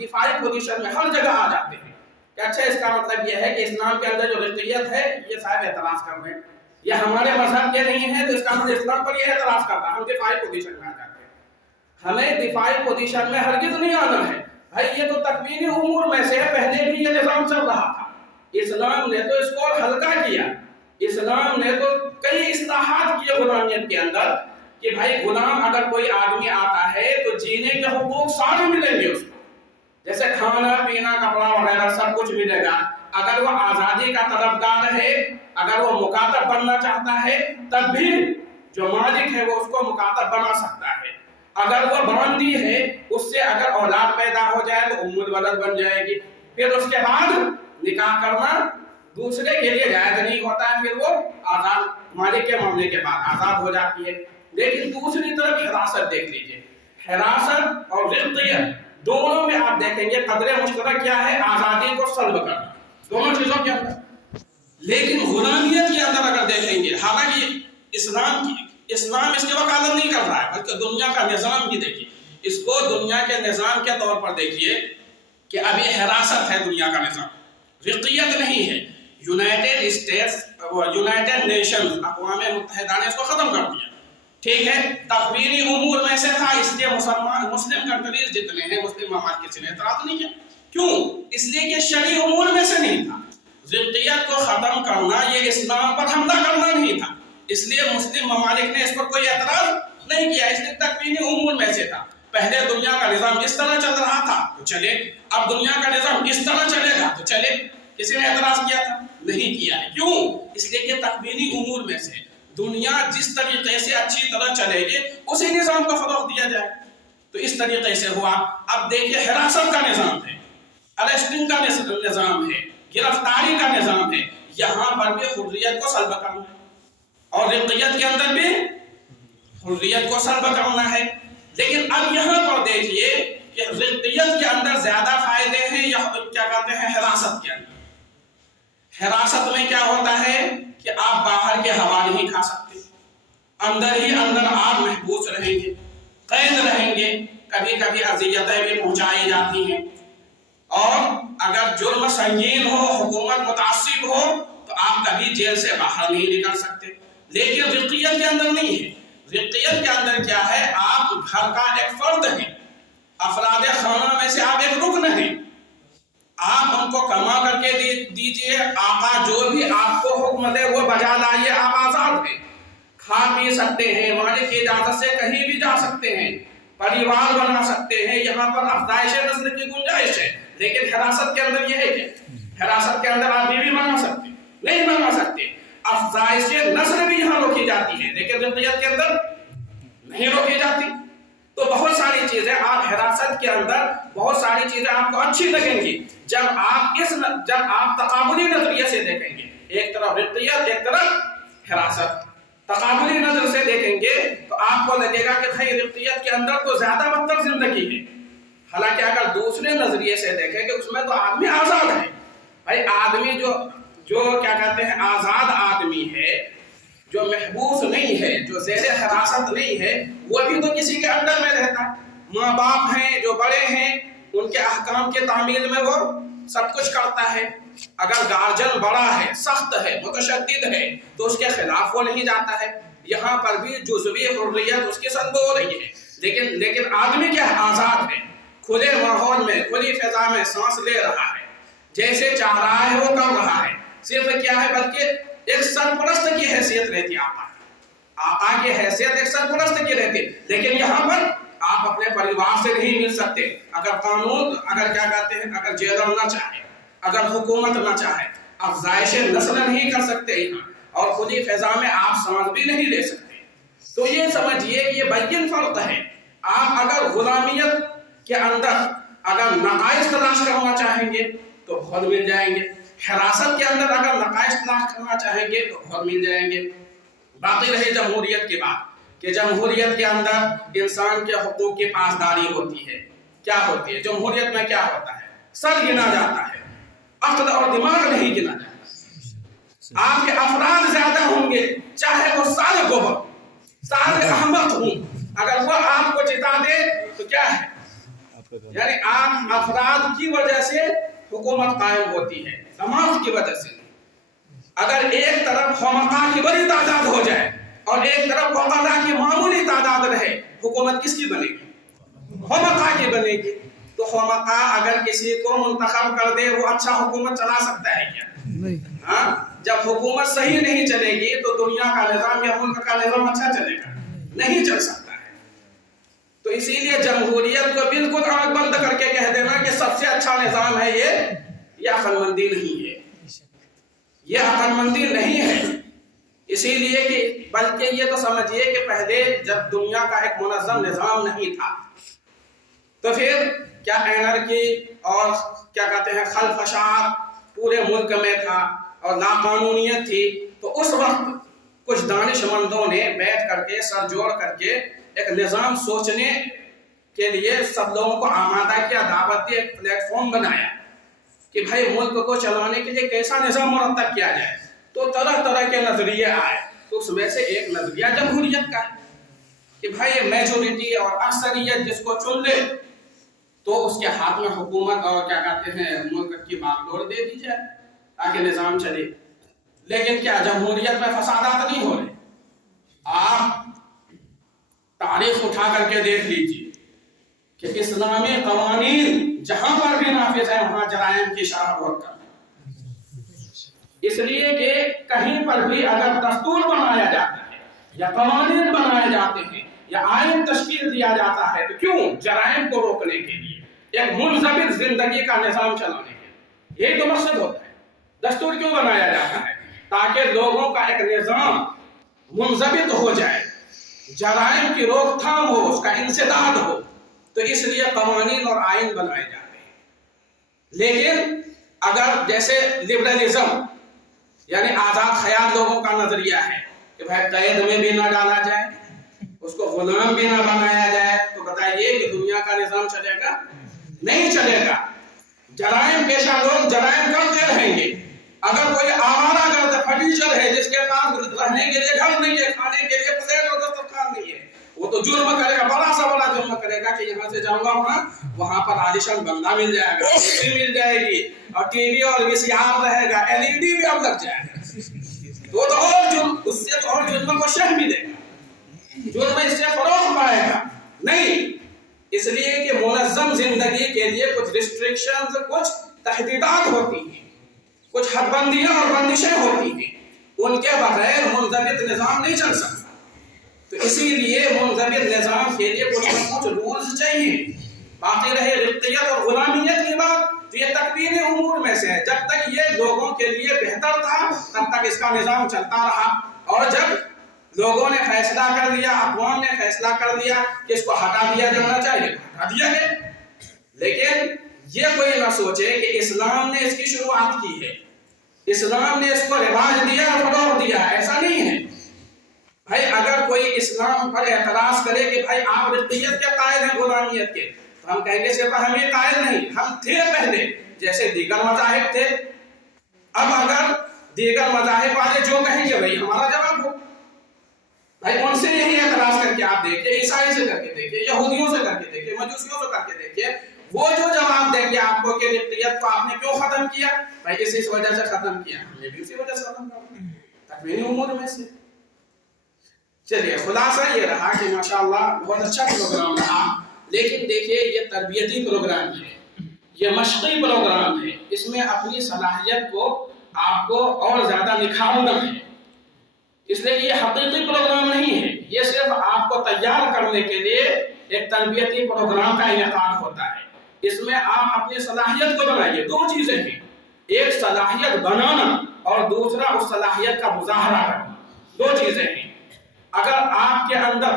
دفاعی پوزیشن میں ہر جگہ آ جاتے ہیں کہ اچھا اس کا مطلب یہ ہے کہ اسلام کے اندر جو رقیت ہے یہ صاحب اعتراض کر رہے ہیں، یہ ہمارے مذہب کے نہیں ہے تو اس کا مطلب اسلام پر یہ اعتراض کرتا ہے، ہم دفاعی پوزیشن میں آ جاتے ہیں۔ ہمیں دفاعی پوزیشن میں ہرگز نہیں آنا ہے بھائی، یہ تو تکوینی امور میں سے پہلے بھی یہ نظام چل رہا تھا، اسلام نے تو اس کو ہلکا کیا، اسلام نے تو کئی اصلاحات کیے غلامیت کے اندر کہ بھائی غلام اگر کوئی آدمی آتا ہے تو جینے کے حقوق سارے ملیں گے اس کو، جیسے کھانا پینا کپڑا وغیرہ سب کچھ ملے گا۔ اگر وہ آزادی کا طلبگار ہے، اگر وہ مکاتب بننا چاہتا ہے تب بھی جو مالک ہے وہ اس کو مکاتب بنا سکتا ہے۔ اگر وہ باندی ہے، اس سے اگر اولاد پیدا ہو جائے تو ام الولد بن جائے گی، پھر اس کے بعد نکاح کرنا دوسرے کے لیے جائز نہیں ہوتا ہے، پھر وہ آزاد مالک کے معاملے کے بعد آزاد ہو جاتی ہے۔ لیکن دوسری طرف حراست دیکھ لیجئے، حراست اور رقیت دونوں میں آپ دیکھیں گے قدر مشترک کیا ہے؟ آزادی کو سلب کرنا، دونوں چیزوں کے اندر۔ لیکن غلامیت کے اندر اگر دیکھیں گے، حالانکہ اسلام اس کی وکالت نہیں کر رہا ہے بلکہ دنیا کا نظام بھی دیکھیے، اس کو دنیا کے نظام کے طور پر دیکھیے کہ ابھی حراست ہے دنیا کا نظام، رقیت نہیں ہے۔ یونائٹڈ اسٹیٹس، یونائٹڈ نیشنز، اقوام متحدہ نے اس کو ختم کر دیا، ٹھیک ہے، تکوینی امور میں سے تھا، اس لیے مسلم کنٹریز جتنے ہیں، مسلم ممالک کسی نے اعتراض نہیں کیا، کیوں؟ اس لیے کہ شرعی امور میں سے نہیں تھا۔ رقیت کو ختم کرنا یہ اسلام پر حملہ کرنا نہیں تھا، اس لیے مسلم ممالک نے اس پر کوئی اعتراض نہیں کیا، اس لیے تکوینی امور میں سے تھا۔ پہلے دنیا کا نظام اس طرح چل رہا تھا تو چلے، اب دنیا کا نظام اس طرح چلے گا تو چلے، کسی نے اعتراض کیا تھا؟ نہیں کیا ہے، کیوں؟ اس لیے کہ تکوینی امور میں سے دنیا جس طریقے سے اچھی طرح چلے گی اسی نظام کو فروغ دیا جائے، تو اس طریقے سے ہوا۔ اب دیکھیے حراست کا نظام ہے، اریسٹنگ کا نظام ہے، گرفتاری کا نظام ہے، یہاں پر بھی حریت کو سلب کرنا ہے، اور رقیت کے اندر بھی حریت کو سلب کرنا ہے۔ لیکن اب یہاں پر دیکھیے کہ رقیت کے اندر زیادہ فائدے ہیں یا کیا کہتے ہیں حراست کے اندر۔ حراست میں کیا ہوتا ہے کہ آپ باہر کے ہوا نہیں کھا سکتے، اندر ہی اندر آپ محبوس رہیں گے، قید رہیں گے، کبھی کبھی اذیتیں بھی پہنچائی جاتی ہیں، اور اگر جرم سنگین ہو، حکومت متعصب ہو تو آپ کبھی جیل سے باہر نہیں نکل سکتے۔ لیکن رقیت کے اندر نہیں ہے، رقیت کے اندر کیا ہے؟ آپ گھر کا ایک فرد ہیں، افراد خانہ میں سے آپ ایک رکن ہیں، آپ ان کو کما کر کے دیجئے، آقا جو بھی آپ کو حکم دے وہ بجا لائیے، آپ آزاد ہیں، کھا پی سکتے ہیں، مالک کی اجازت سے کہیں بھی جا سکتے ہیں، پریوار بنا سکتے ہیں، یہاں پر افزائش نسل کی گنجائش ہے۔ لیکن حراست کے اندر یہ ہے کہ حراست کے اندر آپ بیوی بنا سکتے نہیں بنا سکتے، افزائش نسل بھی یہاں روکی جاتی ہے، لیکن رقیت کے اندر نہیں روکی جاتی۔ تو بہت ساری چیزیں آپ حراست کے اندر، بہت ساری چیزیں آپ کو اچھی لگیں گی جب آپ تقابلی نظریے سے دیکھیں گے، ایک طرف رقیت ایک طرف حراست، تقابلی نظر سے دیکھیں گے تو آپ کو لگے گا کہ بھائی رقیت کے اندر تو زیادہ بدتر زندگی ہے، حالانکہ اگر دوسرے نظریے سے دیکھیں کہ اس میں تو آدمی آزاد ہے۔ بھائی آدمی جو کیا کہتے ہیں آزاد آدمی ہے، جو محبوس نہیں ہے، جو زیر حراست نہیں ہے، وہ بھی تو کسی کے انڈر میں رہتا ہے، ماں باپ ہیں جو بڑے ہیں، ان کے احکام کے تعمیل میں وہ سب کچھ کرتا ہے۔ اگر گارجن بڑا ہے، سخت ہے، متشدد ہے تو اس کے خلاف وہ نہیں جاتا ہے۔ یہاں پر بھی جزوی حریت اس کی سلب ہو رہی ہے، لیکن آدمی کیا ہے؟ آزاد ہے، کھلے ماحول میں، کھلی فضا میں سانس لے رہا ہے، جیسے چاہ رہا ہے وہ کر رہا ہے۔ صرف کیا ہے؟ بلکہ ایک سرپرست کی حیثیت رہتی ہے، آقا کی حیثیت ایک سرپرست کی رہتی ہے۔ لیکن یہاں پر آپ اپنے پریوار سے نہیں مل سکتے، اگر قانون اگر کیا کہتے ہیں اگر جیلر نہ چاہے، اگر حکومت نہ چاہے، افزائش نسل نہیں کر سکتے یہاں، اور کھلی فضا میں آپ سانس بھی نہیں لے سکتے۔ تو یہ سمجھیے کہ یہ بین فرق ہے۔ آپ اگر غلامیت کے اندر اگر نقائص تلاش کرنا چاہیں گے تو بہت مل جائیں گے، حراست کے اندر اگر نقائص تلاش کرنا چاہیں گے تو بہت مل جائیں گے۔ باقی رہے جمہوریت کی بات کہ جمہوریت کے اندر انسان کے حقوق کی پاسداری ہوتی ہے۔ کیا ہوتی ہے جمہوریت میں؟ کیا ہوتا ہے؟ سر گنا جاتا ہے، عقل اور دماغ نہیں گنا جاتا۔ آپ کے افراد زیادہ ہوں گے، چاہے وہ سارے گوبر، سارے احمق ہوں، اگر وہ آپ کو جتا دے تو کیا ہے؟ یعنی عام افراد کی وجہ سے حکومت قائم ہوتی ہے، نماز کی وجہ سے۔ اگر ایک طرف خمقاء کی بڑی تعداد ہو جائے اور ایک طرف عقلاء کی معمولی تعداد رہے، حکومت کس کی بنے گی؟ خمقاء کی بنے گی۔ تو خمقاء اگر کسی کو منتخب کر دے وہ اچھا حکومت چلا سکتا ہے کیا؟ ہاں، جب حکومت صحیح نہیں چلے گی تو دنیا کا نظام یا ملک کا نظام اچھا چلے گا؟ نہیں چل سکتا ہے۔ تو اسی لیے جمہوریت کو بالکل آنکھ بند کر کے کہہ دینا کہ سب سے اچھا نظام ہے یہ عقل مندی نہیں ہے، یہ عقل مندی نہیں ہے۔ اسی لیے کہ بلکہ یہ تو سمجھیے کہ پہلے جب دنیا کا ایک منظم نظام نہیں تھا تو پھر کیا انارکی اور کیا کہتے ہیں خلفشات پورے ملک میں تھا اور ناقانونیت تھی، تو اس وقت کچھ دانش مندوں نے بیٹھ کر کے سر جوڑ کر کے ایک نظام سوچنے کے لیے سب لوگوں کو آمادہ کیا، دعوت دی، ایک پلیٹ فارم بنایا کہ بھائی ملک کو چلانے کے لیے کیسا نظام مرتب کیا جائے۔ تو طرح طرح کے نظریے آئے، تو اس میں سے ایک نظریہ جمہوریت کا ہے کہ بھائی میجورٹی اور اکثریت جس کو چن لے تو اس کے ہاتھ میں حکومت اور کیا کہتے ہیں ملک کی باغ ڈور دے دی جائے تاکہ نظام چلے۔ لیکن کیا جمہوریت میں فسادات نہیں ہو رہے؟ آپ تاریخ اٹھا کر کے دیکھ لیجیے کہ اسلامی قوانین جہاں پر بھی نافذ ہیں وہاں جرائم کی شرح بہت کم ہے۔ اس لیے کہ کہیں پر بھی اگر دستور بنایا جاتا ہے یا قوانین بنائے جاتے ہیں یا آئین تشکیل دیا جاتا ہے تو کیوں؟ جرائم کو روکنے کے لیے، ایک منضبط زندگی کا نظام چلانے کے لیے۔ یہی تو مقصد ہوتا ہے۔ دستور کیوں بنایا جاتا ہے؟ تاکہ لوگوں کا ایک نظام منضبط ہو جائے، جرائم کی روک تھام ہو، اس کا انسداد ہو، تو اس لیے قوانین اور آئین بنائے جاتے ہیں۔ لیکن اگر جیسے لبرلزم یعنی آزاد خیال لوگوں کا نظریہ ہے کہ بھائی قید میں بھی نہ ڈالا جائے، اس کو غلام بھی نہ بنایا جائے، تو بتائیے کہ دنیا کا نظام چلے گا؟ نہیں چلے گا۔ جرائم پیشہ لوگ جرائم کرتے رہیں گے۔ اگر کوئی آوارہ گرد فرنیچر ہے جس کے پاس رہنے کے لیے گھر نہیں ہے، کھانے کے لیے پلیٹ اور دسترخوان نہیں ہے، وہ تو جرم کرے گا، بڑا سا بڑا جرم کرے گا کہ یہاں سے جاؤں گا وہاں پر عالیشان بندہ مل جائے گا، ٹی وی مل جائے گی اور ٹی وی اور VCR رہے گا، LED بھی اب لگ جائے گا، وہ تو اور جرم، اس سے تو اور جرم کو شہ ملے گا، جرم اس سے فروغ پائے گا۔ نہیں، اس لیے کہ منظم زندگی کے لیے کچھ ریسٹرکشنز، کچھ تحدیدات ہوتی ہیں، کچھ حد بندیاں اور بندشیں ہوتی ہیں، ان کے بغیر منضبط نظام نہیں چل سکتا۔ تو اسی لیے منضبط نظام کے لیے کچھ نہ کچھ رولز چاہیے۔ باقی رہے رقیت اور غلامیت کی بات، تو یہ تکوینی امور میں سے ہے۔ جب تک یہ لوگوں کے لیے بہتر تھا تب تک اس کا نظام چلتا رہا، اور جب لوگوں نے فیصلہ کر لیا، اقوام نے فیصلہ کر لیا کہ اس کو ہٹا دیا جانا چاہیے، ہٹا دیا گیا۔ لیکن یہ کوئی نہ سوچے کہ اسلام نے اس کی شروعات کی ہے، اسلام نے اس کو رواج دیا اور فروغ دیا، ایسا نہیں ہے۔ بھائی اگر کوئی اسلام پر اعتراض کرے کہ بھائی آپ رقیت کے قائل ہیں، غلامیت کے، تو ہم کہیں گے صرف ہم یہ قائل نہیں، ہم تھے پہلے جیسے دیگر مذاہب تھے۔ اب اگر دیگر مذاہب والے جو کہیں گے وہی ہمارا جواب ہو۔ بھائی ان سے یہی اعتراض کر کے آپ دیکھیں، عیسائی سے کر کے دیکھیں، یہودیوں سے کر کے دیکھیں، مجوسیوں سے کر کے دیکھیں، وہ جو جواب دیں گے آپ کو کہ رقیت کو آپ نے کیوں ختم کیا، بھائی اس وجہ سے ختم کیا، ہم نے بھی اسی وجہ سے ختم کیا، تکوینی امور میں سے۔ چلیے خلاصہ یہ رہا کہ ماشاءاللہ بہت اچھا پروگرام رہا، لیکن دیکھیے یہ تربیتی پروگرام ہے، یہ مشقی پروگرام ہے، اس میں اپنی صلاحیت کو آپ کو اور زیادہ نکھارنا ہے۔ اس لیے یہ حقیقی پروگرام نہیں ہے، یہ صرف آپ کو تیار کرنے کے لیے ایک تربیتی پروگرام کا انعقاد ہوتا ہے۔ اس میں آپ اپنی صلاحیت کو بنائیے۔ دو چیزیں ہیں، ایک صلاحیت بنانا اور دوسرا اس صلاحیت کا مظاہرہ کرنا، دو چیزیں ہیں۔ اگر آپ کے اندر،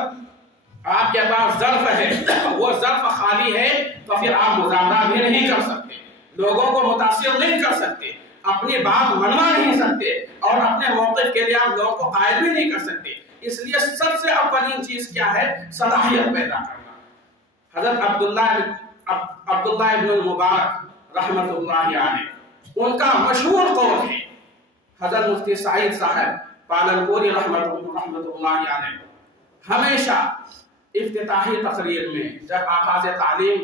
آپ کے پاس ظرف ہے، وہ ظرف خالی ہے، تو پھر آپ مظاہرہ بھی نہیں کر سکتے، لوگوں کو متاثر نہیں کر سکتے، اپنی بات منوا نہیں سکتے، اور اپنے موقف کے لیے آپ لوگوں کو قائل بھی نہیں کر سکتے۔ اس لیے سب سے اولین چیز کیا ہے؟ صلاحیت پیدا کرنا۔ حضرت عبداللہ ابن المبارک رحمۃ اللہ علیہ، ان کا مشہور قول ہے، حضرت مفتی سعید صاحب پالنپوری رحمۃ اللہ علیہ ہمیشہ افتتاحی تقریر میں جب آغاز تعلیم